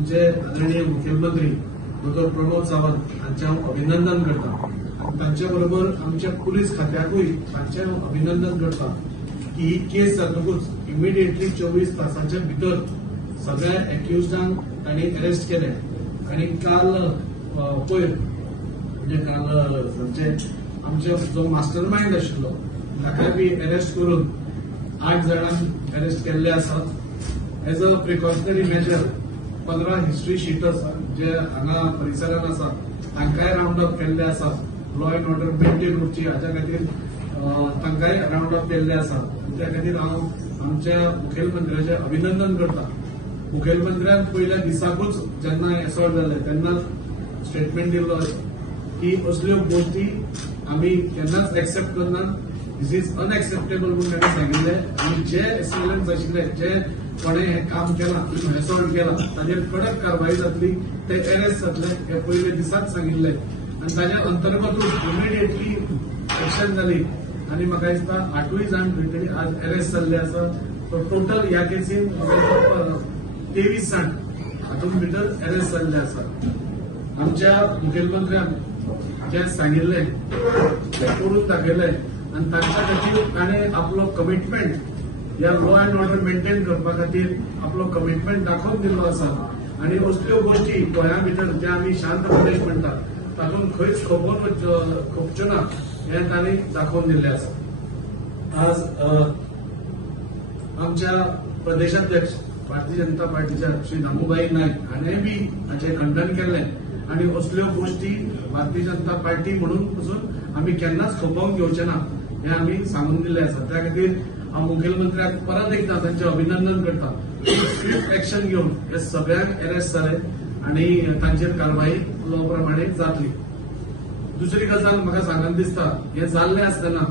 आमचे आदरणीय मुख्यमंत्री डॉ प्रमोद सावंत हांचे हांव अभिनंदन करता. तांचे बरोबर आमच्या पुलीस खात्याकूय तांचे हांव अभिनंदन करता की ही केस जातकूच इमिडिएटली 24 तासांच्या भितर सगळ्या एक्युज्डांक तांणी अरेस्ट केले. आनी काल पयर म्हणजे काल आमचे जो मास्टर माइंड आशिल्लो ताका बी अरेस्ट करून 8 जाणांक अरेस्ट केल्ले आसात. As a precautionary major 15 history sheeters जे हांगा परिसरांत आसा तांकांय राउंड अप केल्ले आसात. लॉ एंड ऑर्डर मेंटेन करची हाच्या खातीर तांकांय राउंड अप केल्ले आसात. त्या खातीर हांव आमच्या मुखेलमंत्र्याचे अभिनंदन करता. मुखेलमंत्र्यान पयल्या दिसाकूच जेन्ना एसॉल्ट जाले तेन्ना स्टेटमेंट दिल्लो की असल्यो गोष्टी आमी केन्नाच एक्सेप्ट करनात. दिस इज अनएक्सेप्टेबल म्हणून ताणें सांगिल्ले. आनी जे एसेलंट्स आशिल्ले जे कोणें हें काम केलां एसॉल्ट केला ताचेर कडक कारवाई जातली. ते अरेस्ट जातले हे पयले दिसाच सांगिल्ले आनी ताच्या अंतर्गतूच इमिडिएटली एक्शन जाली. आनी म्हाका दिसता 8 जाण आज अरेस्ट जाल्ले आसा. टोटल ह्या केसीन 23 जाण हातूंत भितर अरेस्ट जाल्ले आसा. आमच्या मुखेलमंत्र्यान जे सांगिल्ले ते करून दाखयले आनी तांच्या खातीर ताणें आपलो कमिटमेंट ह्या लॉ एंड ऑर्डर मेंटेन करपा खातीर आपलो कमिटमेंट दाखोवन दिल्लो आसा. आनी असल्यो गोष्टी गोंया भितर जे आमी शांत प्रदेश म्हणटात तातूंत खंयच खपच्यो ना हे तांणी दाखोवन दिल्ले आसा. आज आमच्या प्रदेशाध्यक्ष भारतीय जनता पार्टीच्या श्री दामूबाई नायक हाणें बी हाचे खंडन केलें. आनी असल्यो गोष्टी भारतीय जनता पार्टी म्हणून पसून आमी केन्नाच खपोवंक घेवचे ना हे आमी सांगून दिल्ले आसा. त्या खातीर हांव मुखेलमंत्र्याक परत एकदा तांचें अभिनंदन करता. स्विफ्ट एक्शन घेवन हे सगळ्यांक अरेस्ट जाले आनी तांचेर कारवाई लॉ प्रमाणे जातली. दुसरी गजाल म्हाका सांगन दिसता हे जाल्ले आसतना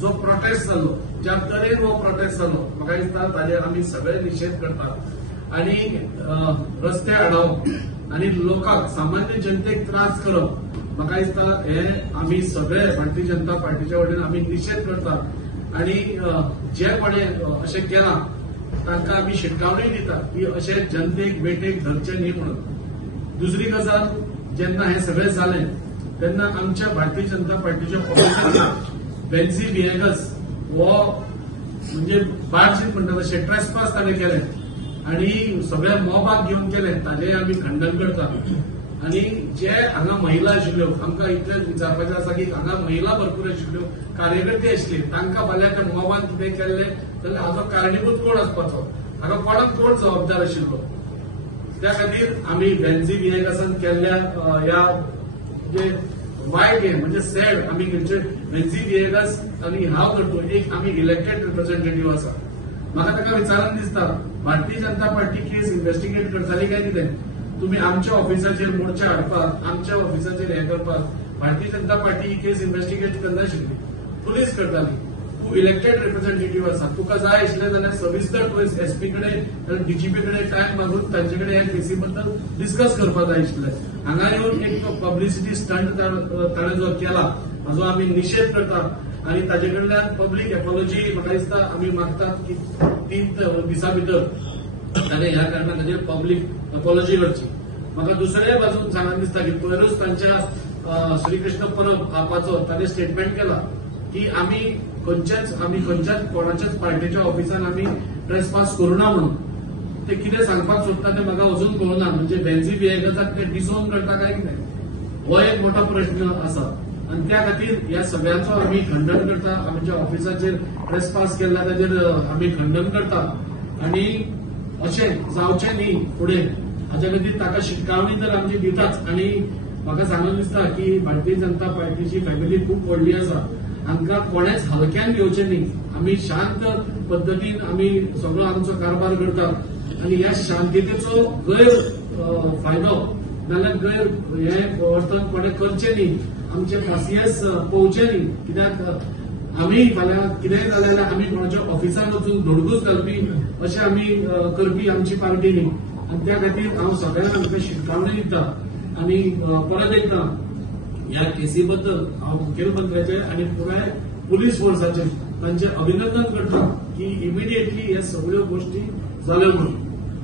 जो प्रोटेस्ट जालो ज्या तरेन हो प्रोटेस्ट जालो म्हाका दिसता ताचेर आमी सगळे निशेध करतात. आनी रस्ते अडवप आनी लोकांक सामान्य जनतेक त्रास करप म्हाका दिसता हे आमी सगळे भारतीय जनता पार्टीच्या वतीन आमी निशेध करतात. आनी जे कोणें अशें केलां तांकां आमी शिटकावणी दिता की अशें जनतेक वेटेक धरचें न्ही म्हणून. दुसरी गजाल जेन्ना हे सगळें जालें तेन्ना आमच्या भारतीय जनता पार्टीच्या ऑफिसांत बेन्झी विएगस हो म्हणजे बाळशीत म्हणटा तशें ट्रेसपास ताणें केलें आनी सगळ्या मॉबाक घेवन केलें ताचेंय आमी खंडन करतात. आनी जे हांगा महिला आशिल्ल्यो आमकां इतलेंच विचारपाचें आसा की हांगा महिला भरपूर आशिल्ल्यो कार्यकर्ते आशिल्ले तांकां फाल्यां त्या मॉबान कितें केल्लें जाल्यार हाचो कारणीभूत कोण आसपाचो हाका कोणाक कोण जबाबदार आशिल्लो. त्या खातीर आमी बेन्झी विएगसान केल्ल्या ह्या जे वायट हे म्हणजे सॅड आमी खंयचे बेन्झी विएगस आनी हांव करतो एक आमी इलेक्टेड रिप्रेझेंटेटिव्ह आसा. म्हाका ताका विचारून दिसता भारतीय जनता पार्टी केस इन्व्हेस्टिगेट करताली काय कितें. तुमी आमच्या ऑफिसाचेर मोर्चा हाडपाक आमच्या ऑफिसाचेर हे करपाक भारतीय जनता पार्टी ही केस इन्व्हेस्टिगेट करनाशिल्ली पुलीस करताली. तूं इलेक्टेड रिप्रेझेंटेटिव्ह आसा तुका जाय आशिल्लें जाल्यार सविस्तर तुवें एसपी कडेन डीजीपी कडेन टायम मागून तांचे कडेन ह्या केसी बद्दल डिस्कस करपाक जाय आशिल्लें. हांगा येवन एक पब्लिसिटी स्टंट ताणें जो केला हाजो आमी निशेध करतात आनी ताचे कडल्यान पब्लीक एपॉलॉजी म्हाका दिसता आमी मागतात की 3 दिसां भितर ताणें ह्या कारणान ताचेर पब्लीक एपॉलॉजी करची. म्हाका दुसऱ्या बाजून सांगन दिसता की पयरूच तांच्या श्रीकृष्ण परब आपाचो ताणें स्टेटमेंट केला की आमी खंयच्याच कोणाच्याच पार्टीच्या ऑफिसान आमी ट्रेसपास करूना म्हणून. ते कितें सांगपाक सोदता ते म्हाका अजून कळना. म्हणजे बेन्झी विएगसाक ते डिसोन करता काय कितें हो एक मोठो प्रश्न आसा. आनी त्या खातीर ह्या सगळ्यांचो आमी खंडन करता. आमच्या ऑफिसाचेर ट्रेसपास केल्ला ताचेर आमी खंडन करता. आनी अशें जावचें न्ही फुडें हाच्या खातीर ताका शिटकावणी तर आमची दिताच. आनी म्हाका सांगून दिसता की भारतीय जनता पार्टीची फॅमिली खूब व्हडली आसा. हांकां कोणेच हलक्यान घेवचें न्ही. आमी शांत पद्दतीन आमी सगळो आमचो कारभार करतात आनी ह्या शांततेचो गैर फायदो नाल्यार गैर हे वर्तन कोणें करचें न्ही. आमचे खासियत पळोवचें न्ही. कित्याक आमी फाल्यां कितेंय जालें जाल्यार आमी कोणाच्या ऑफिसान वचून धडकूच घालपी अशें आमी करपी आमची पार्टी न्ही. आनी त्या खातीर हांव सगळ्यांक आमकां शिटकावणी दिता. आनी परत एकदा ह्या केसी बद्दल हांव मुखेलमंत्र्याचे आनी पुराय पुलीस फोर्साचे तांचे अभिनंदन करता की इमिडिएटली हे सगळ्यो गोष्टी जाल्यो म्हणून.